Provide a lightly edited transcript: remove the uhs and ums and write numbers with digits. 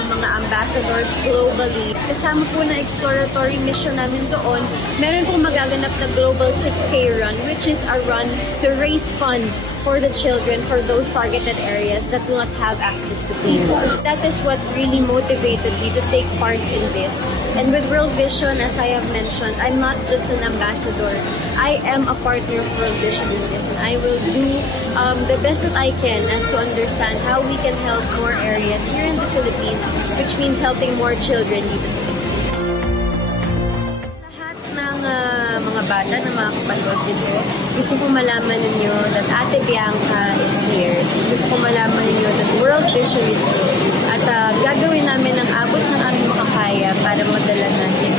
ng mga ambassadors globally. Kasama po na exploratory mission namin doon, meron pong magaganap na Global 6K Run, which is a run to raise funds for the children for those targeted areas that do not have access to clean water. That is what really motivated me to take part in this. And with World Vision, as I have mentioned, I'm not just an ambassador. I am a partner of World Vision in this, and I will do the best that I can as to understand how we can help more areas here in the Philippines, which means helping more children dito sa Pilipinas. Lahat ng mga bata na mga kapanood dito, gusto ko malaman ninyo that Ate Bianca is here. Gusto ko malaman ninyo that World Vision is here. At gagawin namin ang abot ng aming makakaya para madala natin